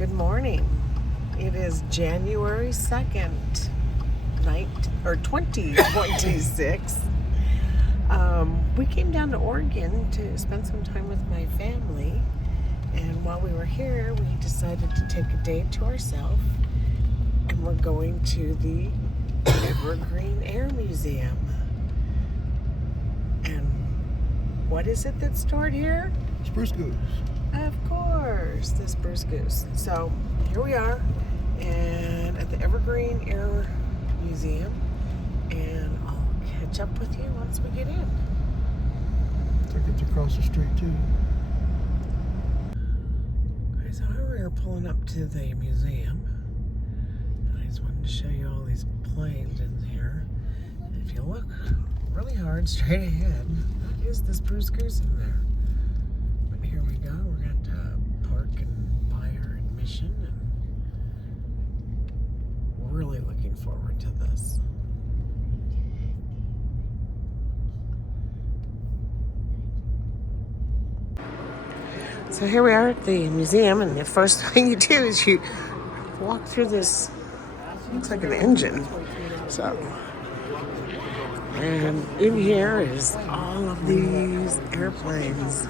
Good morning. It is January 2nd, 2026. We came down to Oregon to spend some time with my family. And while we were here, we decided to take a day to ourselves. And we're going to the Evergreen Air Museum. And what is it that's stored here? Spruce Goose. Of course, the Spruce Goose. So here we are, and at the Evergreen Air Museum, and I'll catch up with you once we get in. Tickets across the street too. Okay, so we're pulling up to the museum. I just wanted to show you all these planes in here. And if you look really hard straight ahead, that is the Spruce Goose in there. But here we go. We're going to park and buy our admission, and we're really looking forward to this. So here we are at the museum, and the first thing you do is you walk through this, looks like an engine. So, and in here is all of these airplanes.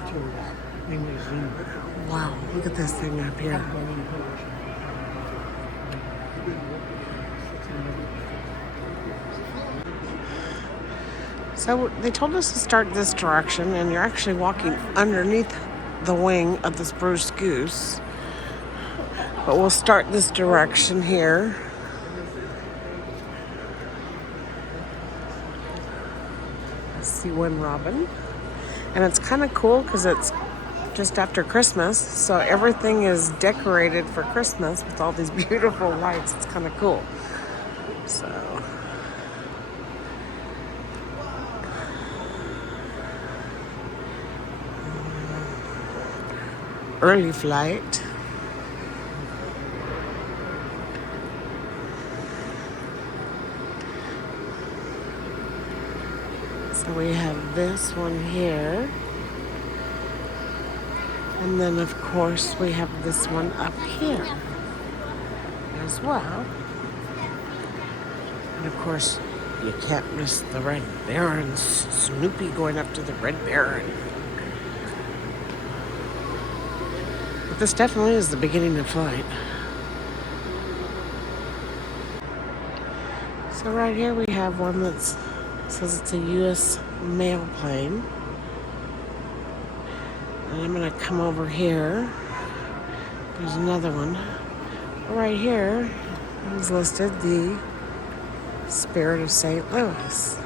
Wow, look at this thing up here. So they told us to start this direction, and you're actually walking underneath the wing of the Spruce Goose. But we'll start this direction here. See one robin. And it's kind of cool because it's just after Christmas, so everything is decorated for Christmas with all these beautiful lights. It's kind of cool. So early flight. So we have this one here. And then, of course, we have this one up here as well. And, of course, you can't miss the Red Baron. Snoopy going up to the Red Baron. But this definitely is the beginning of flight. So right here we have one that says it's a U.S. mail plane. And I'm going to come over here. There's another one. Right here is listed the Spirit of St. Louis.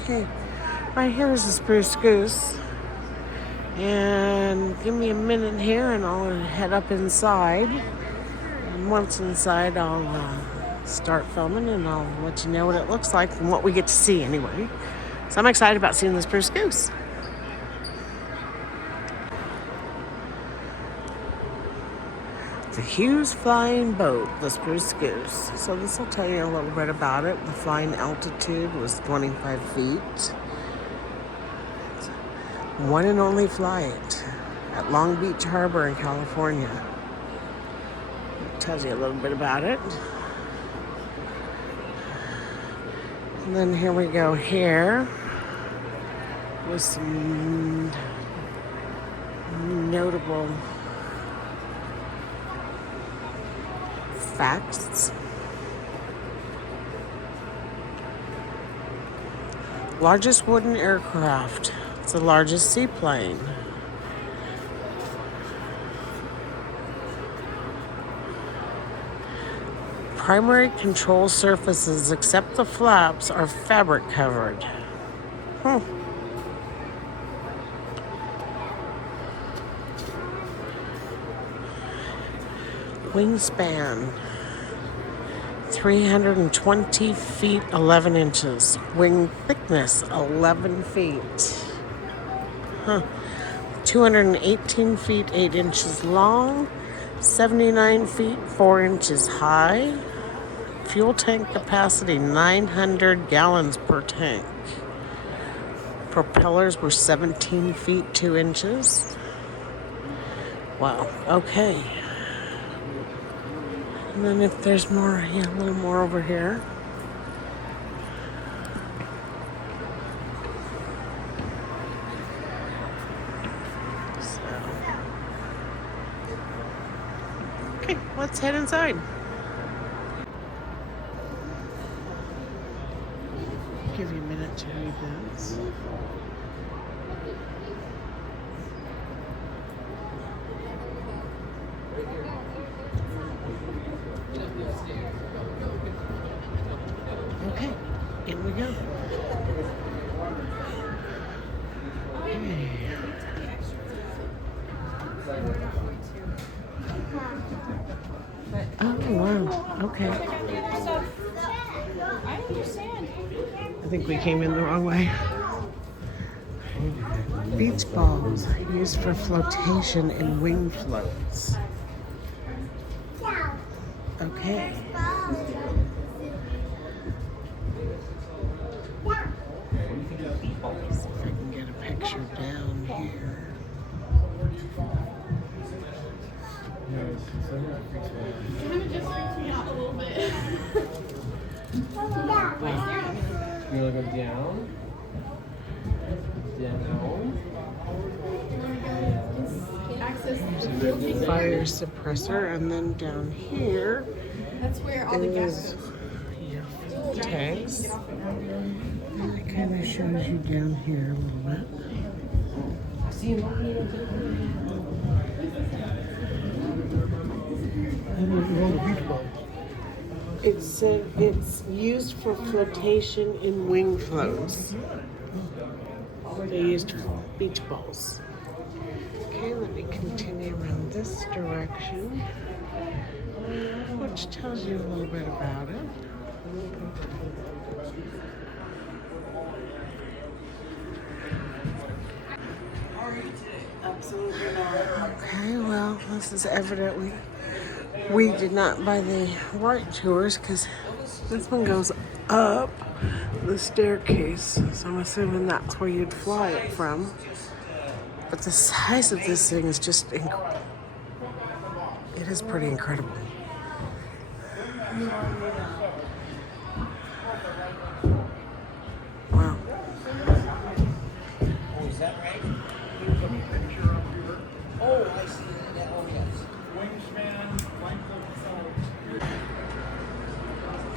Okay, right here is the Spruce Goose. And give me a minute here and I'll head up inside. And once inside, I'll start filming, and I'll let you know what it looks like and what we get to see anyway. So I'm excited about seeing the Spruce Goose. It's a huge flying boat, the Spruce Goose. So this will tell you a little bit about it. The flying altitude was 25 feet. It's one and only flight at Long Beach Harbor in California. It tells you a little bit about it. And then here we go here with some notable facts. Largest wooden aircraft. It's the largest seaplane. Primary control surfaces, except the flaps, are fabric covered. Wingspan, 320 feet, 11 inches. Wing thickness, 11 feet. 218 feet, 8 inches long. 79 feet, 4 inches high. Fuel tank capacity, 900 gallons per tank. propellers were 17 feet 2 inches. Wow, okay. And then if there's more, yeah, a little more over here. So, okay, let's head inside. Give you a minute to read this. Okay, in we go. Okay. Oh, wow. Okay. I understand. I think we came in the wrong way. Beach balls used for flotation in wing floats. Okay. See if I can get a picture down here. Kind of just freaks me out a little bit. You want to go down? Down. Access. Fire suppressor, and then down here That's where all the gas is goes. your tanks. And it kind of shows you down here a little bit. It said it's used for flotation in wing floats. They used beach balls. Okay, let me continue around this direction, which tells you a little bit about it. Absolutely not. Okay, well, this is evidently we did not buy the right tours because this one goes up the staircase, so I'm assuming that's where you'd fly it from. But the size of this thing is just it is pretty incredible. Wow. Oh, is that right? Oh, I see. Oh, yes.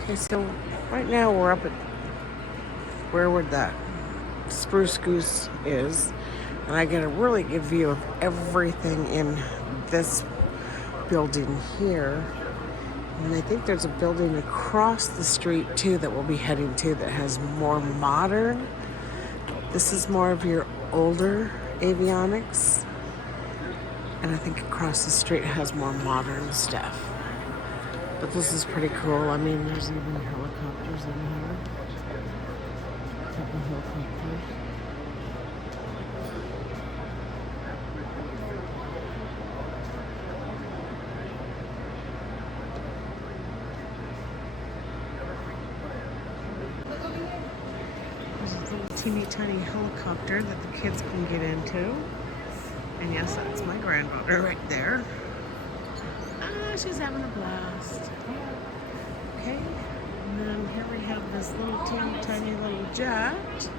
Okay, so right now we're up at where would that Spruce Goose is, and I get a really good view of everything in this building here. And I think there's a building across the street too that we'll be heading to that has more modern. This is more of your older avionics. And I think across the street has more modern stuff. But this is pretty cool. I mean, there's even helicopters in here. A couple helicopters. There's a little teeny tiny helicopter that the kids can get into. And yes, that's my granddaughter right there. Ah, she's having a blast. Okay, and then here we have this little teeny tiny little jet.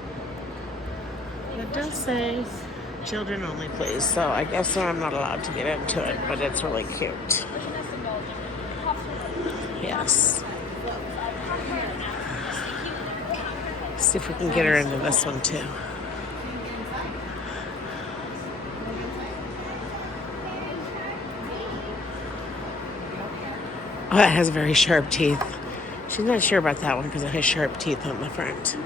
It does say children only, please. So I guess I'm not allowed to get into it, but it's really cute. Yes. See if we can get her into this one too. Oh, it has very sharp teeth. She's not sure about that one because it has sharp teeth on the front.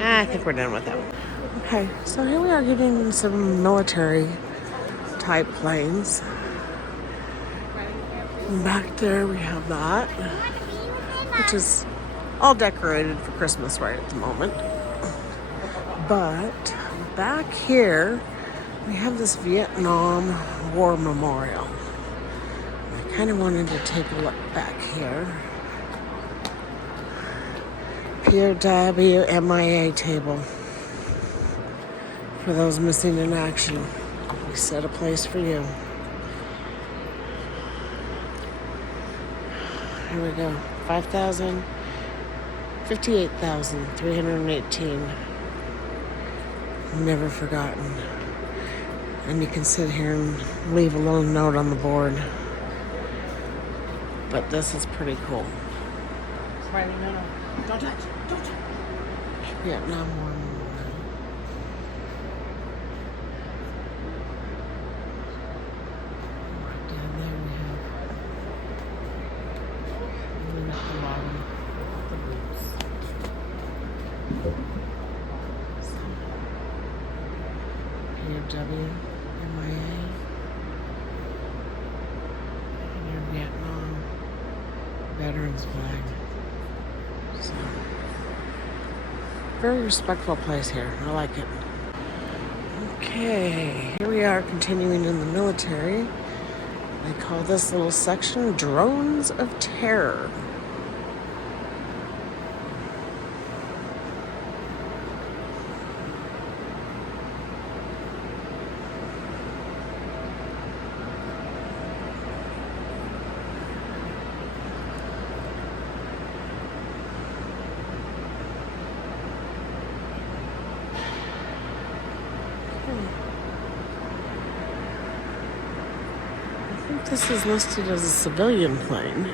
I think we're done with that one. Okay, so here we are getting some military type planes. And back there we have that, which is all decorated for Christmas right at the moment. But back here we have this Vietnam War Memorial. I kind of wanted to take a look back here. POW MIA table. For those missing in action, we set a place for you. Here we go. 5,000, 58,318. Never forgotten. And you can sit here and leave a little note on the board. But this is pretty cool. Riley, no. Don't touch. Don't touch. Vietnam War Memorial. Right down there we have. And then at the bottom, the boots. POW, MIA. And your Vietnam veterans flag. So, very respectful place here. I like it. Okay, here we are continuing in the military. They call this little section Drones of Terror. I think this is listed as a civilian plane.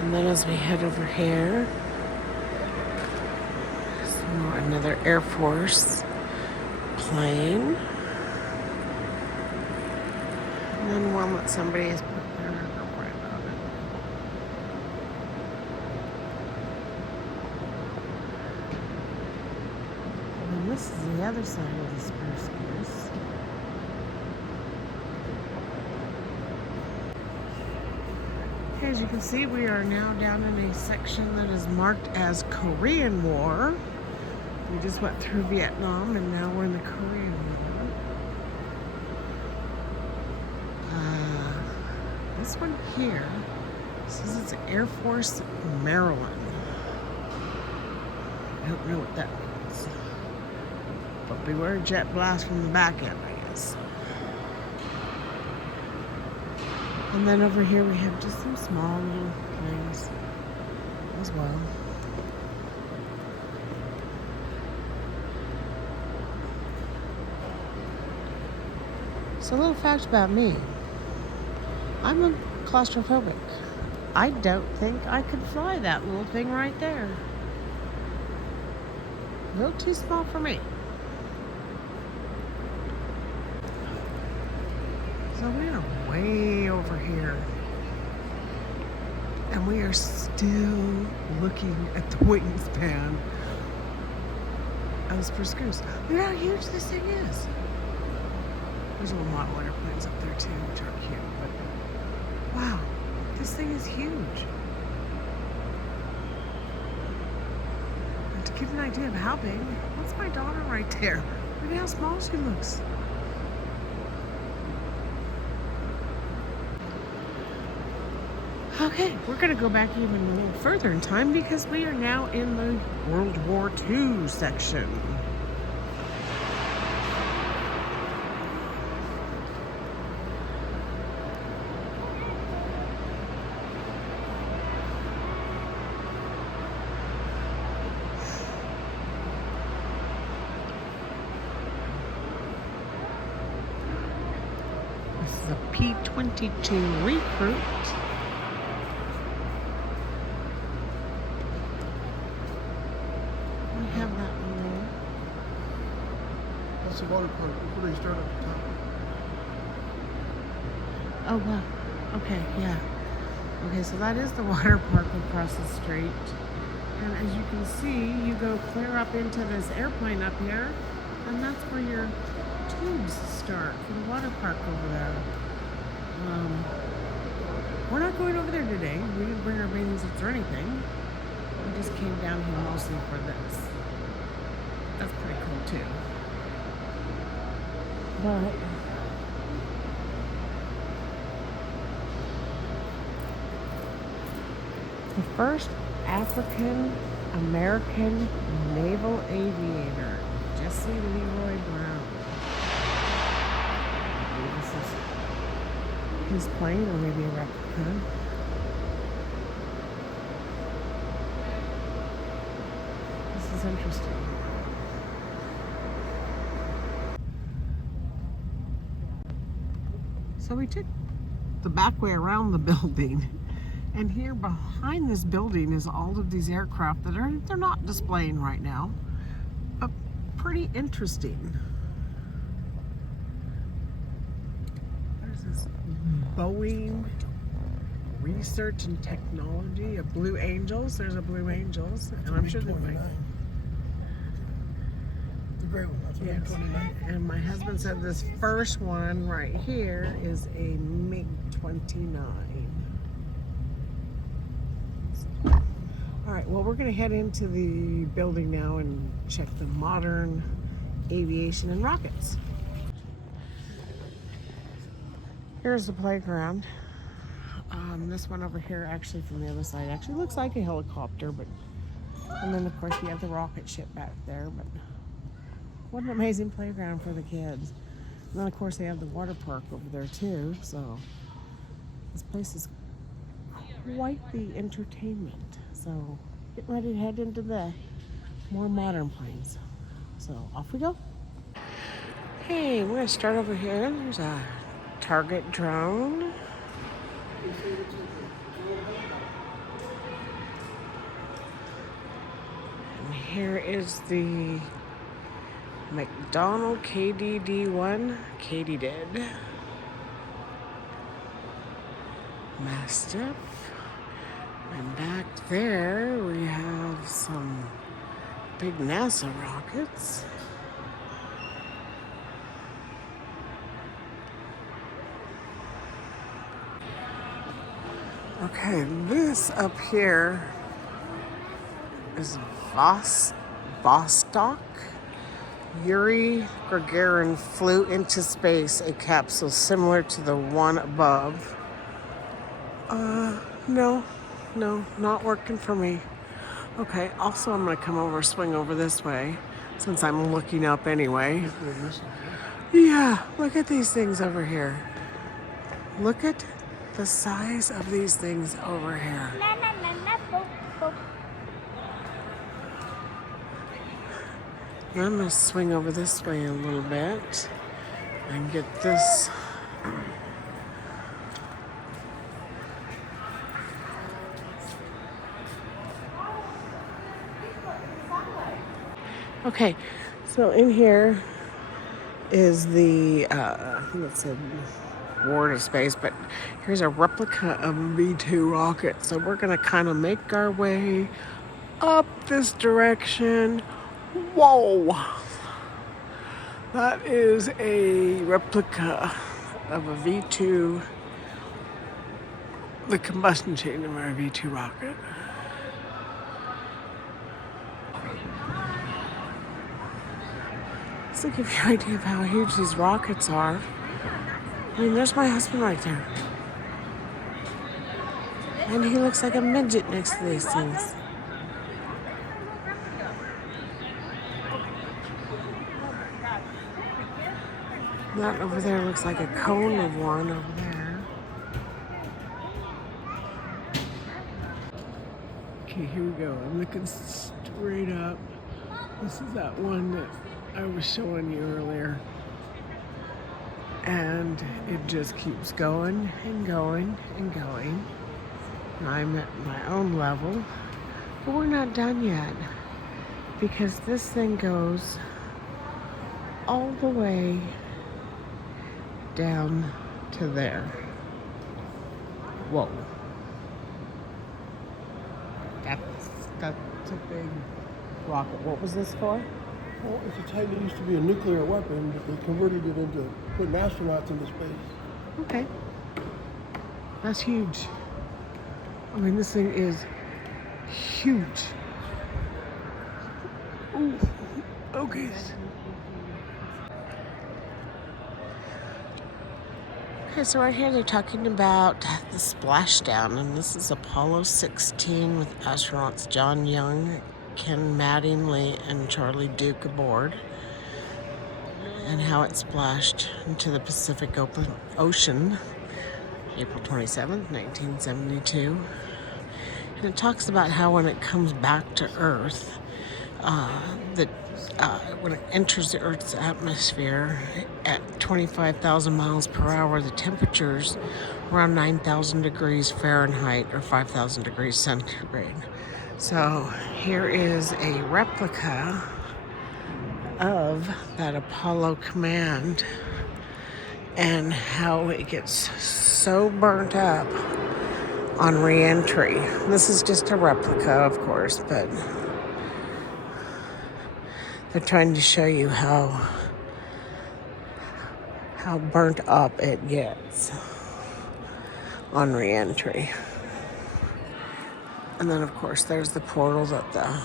And then as we head over here, another Air Force plane. And then one that somebody has put their airplane on it. And this is the other side of the Spruce Goose. As you can see, we are now down in a section that is marked as Korean War. We just went through Vietnam and now we're in the Korean War. This one here says it's Air Force Maryland. I don't know what that means. But beware jet blast from the back end, I guess. And then over here we have just some small little planes as well. So a little fact about me. I'm a claustrophobic. I don't think I could fly that little thing right there. A little too small for me. So we are way over here. And we are still looking at the wingspan of the Spruce Goose. Look at how huge this thing is. There's little model airplanes up there too, which are cute. But wow, this thing is huge. And to give an idea of how big, that's my daughter right there. Look at how small she looks. Okay, we're going to go back even a little further in time because we are now in the World War II section. This is a P-22 Recruit. That's the water park before they start at the top. Oh, wow. Okay, yeah. Okay, so that is the water park across the street. And as you can see, you go clear up into this airplane up here, and that's where your tubes start for the water park over there. We're not going over there today. We didn't bring our bathing suits or anything. We just came down here mostly for this. That's pretty cool too. But The first African American naval aviator, Jesse Leroy Brown. I believe this is his plane, or maybe a replica. This is interesting. So we took the back way around the building, and here behind this building is all of these aircraft that they're not displaying right now, but pretty interesting. There's this Boeing Research and Technology, a Blue Angels. There's a Blue Angels, and I'm sure they might. The gray one, that's Yes. 29. And my husband said this first one right here is a MiG-29. All right, well, we're going to head into the building now and check the modern aviation and rockets. Here's the playground. This one over here, actually from the other side, actually looks like a helicopter, but and then of course you have the rocket ship back there. But what an amazing playground for the kids. And then of course they have the water park over there too. So this place is quite the entertainment. So getting ready to head into the more modern planes. So off we go. Hey, we're gonna start over here. There's a target drone. And here is the McDonnell KDD-1 Katydid. Mastiff. And back there we have some big NASA rockets. Okay, this up here is Vostok. Yuri Gagarin flew into space a capsule similar to the one above. No, not working for me. Okay, also I'm gonna come over, swing over this way, since I'm looking up anyway. Yeah, look at these things over here. Look at the size of these things over here. Now I'm gonna swing over this way a little bit and get this. Okay, so in here is the, let's say, Ward of Space, but here's a replica of a V2 rocket. So we're gonna kind of make our way up this direction. Whoa! That is a replica of a V2, the combustion chamber of a V2 rocket. To give you an idea of how huge these rockets are. I mean, there's my husband right there. And he looks like a midget next to these things. That over there looks like a cone of one over there. Okay, here we go. I'm looking straight up. This is that one that I was showing you earlier. And it just keeps going and going and going. I'm at my own level, but we're not done yet, because this thing goes all the way down to there. Whoa. That's a big rocket. What was this for? Well, it's a type that used to be a nuclear weapon, but they converted it into putting astronauts into space. Okay. That's huge. I mean, this thing is huge. Ooh. Okay. Okay, so right here they're talking about the splashdown, and this is Apollo 16 with astronauts John Young, Ken Mattingly, and Charlie Duke aboard, and how it splashed into the Pacific Ocean, April 27th, 1972. And it talks about how when it comes back to Earth, that when it enters the Earth's atmosphere at 25,000 miles per hour, the temperature's around 9,000 degrees Fahrenheit or 5,000 degrees centigrade. So here is a replica of that Apollo command and how it gets so burnt up on re-entry. This is just a replica, of course, but they're trying to show you how burnt up it gets on re-entry. And then, of course, there's the portal that the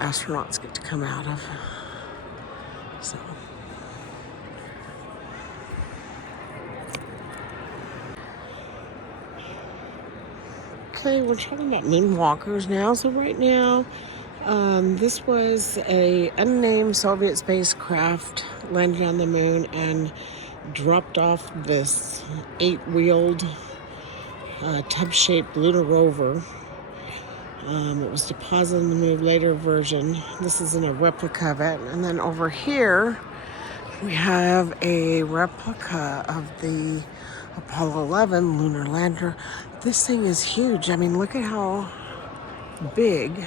astronauts get to come out of. So, okay, we're talking about moonwalkers now. So right now, this was a unnamed Soviet spacecraft landing on the moon and dropped off this 8-wheeled tub-shaped lunar rover. It was deposited in the moon later version. This is in a replica of it. And then over here, we have a replica of the Apollo 11 lunar lander. This thing is huge. I mean, look at how big.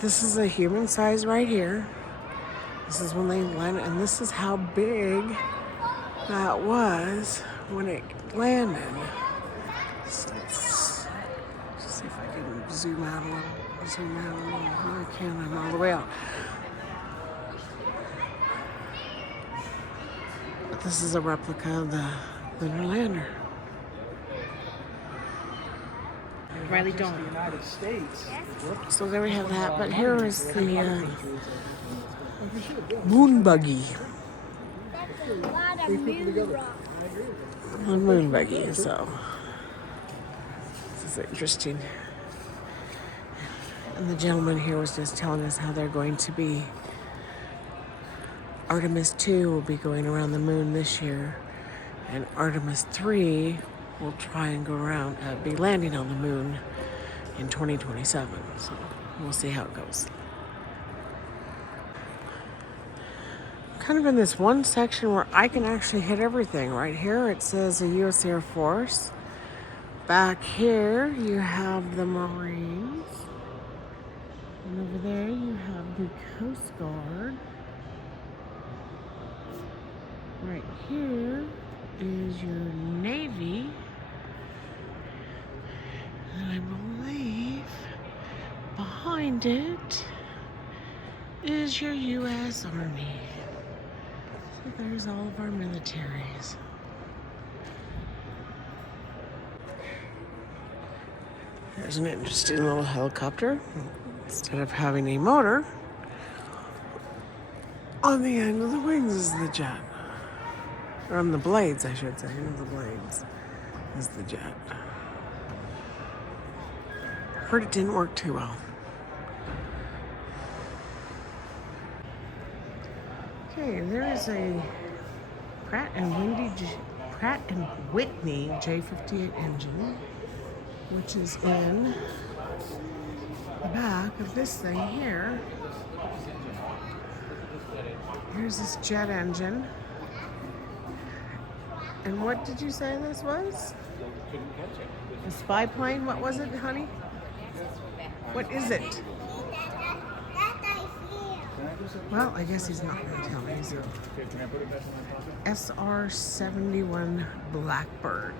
This is a human size right here. This is when they landed, and this is how big that was when it landed. So let's see if I can zoom out a little. No, I can't. I'm all the way out. But this is a replica of the lunar lander. Riley, don't. The United States. So there we have that. But here is the moon buggy. A moon buggy. So this is interesting. And the gentleman here was just telling us how they're going to be. Artemis 2 will be going around the moon this year, and Artemis 3 will try and go around, be landing on the moon in 2027. So we'll see how it goes. Kind of in this one section where I can actually hit everything. Right here it says the U.S. Air Force. Back here you have the Marines. And over there you have the Coast Guard. Right here is your Navy. And I believe behind it is your U.S. Army. So there's all of our militaries. There's an interesting little helicopter. Instead of having a motor, on the end of the wings is the jet. Or on the blades, I should say. On the blades is the jet. Heard it didn't work too well. Okay, there is a Pratt and Whitney J58 engine, which is in the back of this thing here. Here's this jet engine. And what did you say this was? A spy plane? What was it, honey? What is it? Well, I guess he's not going to tell me. He's a SR-71 Blackbird.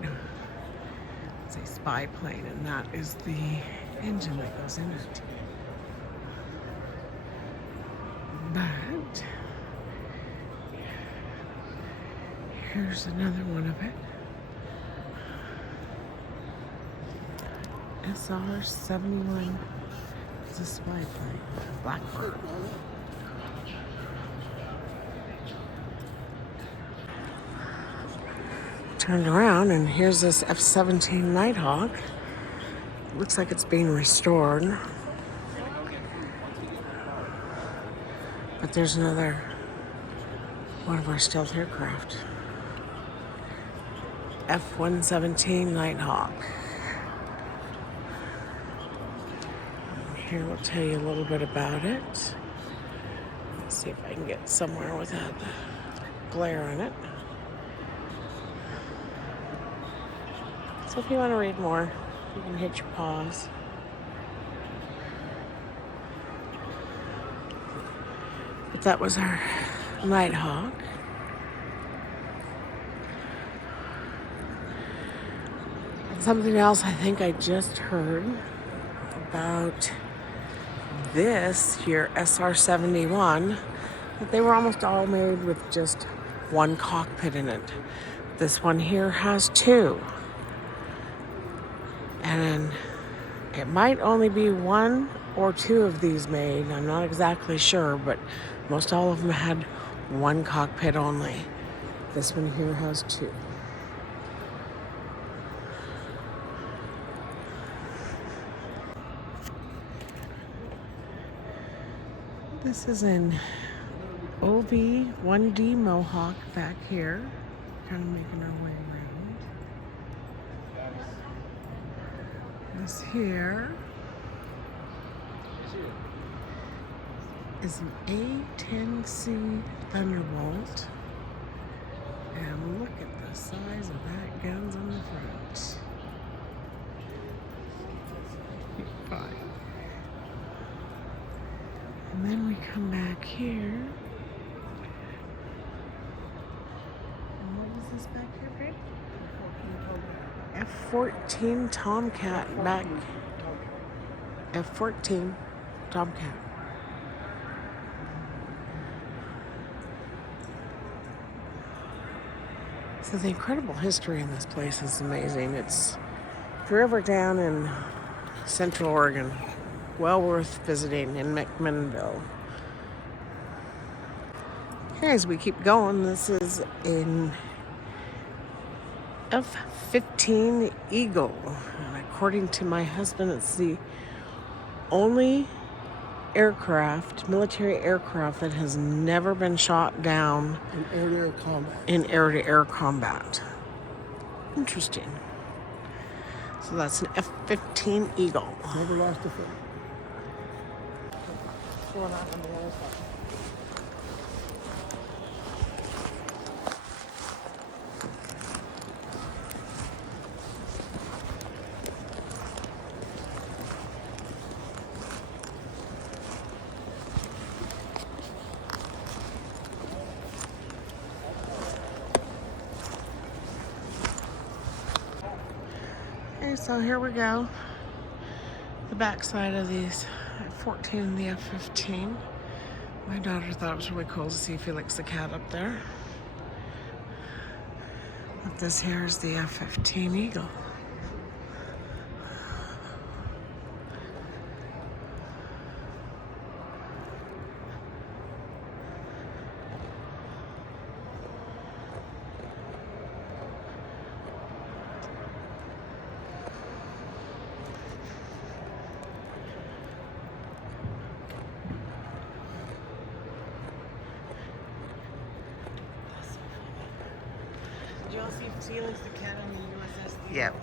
It's a spy plane, and that is the engine that goes in it. But here's another one of it. SR-71 is a spy plane, Blackbird. turned around, and here's this F-17 Nighthawk. Looks like it's being restored. But there's another one of our stealth aircraft. F-117 Nighthawk. Here we'll tell you a little bit about it. Let's see if I can get somewhere without glare on it. So if you want to read more, you can hit your pause. But that was our Nighthawk. And something else I think I just heard about this here SR-71, that they were almost all made with just one cockpit in it. This one here has two. And it might only be one or two of these made. I'm not exactly sure, but most all of them had one cockpit only. This one here has two. This is an OV-1D Mohawk back here. Kind of making our way around. This here is an A-10C Thunderbolt. And look at the size of that guns on the front. Fine. And then we come back here. And what was this back here, babe? F-14 Tomcat back. F-14 Tomcat. So the incredible history in this place is amazing. It's, if you're ever down in Central Oregon, well worth visiting in McMinnville. Okay, as we keep going, this is an F-15 Eagle. And according to my husband, it's the only aircraft, military aircraft, that has never been shot down In air-to-air combat. in air-to-air combat. Interesting. So that's an F-15 Eagle. Never lost a fight. Okay, so here we go. The backside of these F-14 and the F-15. My daughter thought it was really cool to see Felix the cat up there. But this here is the F-15 Eagle. Did you all see Felix the cat on the USS? Yep.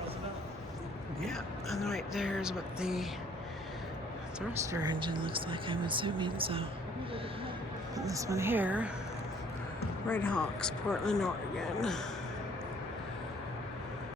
Yeah, and right there is what the thruster engine looks like, I'm assuming. So, and this one here, Red Hawks, Portland, Oregon.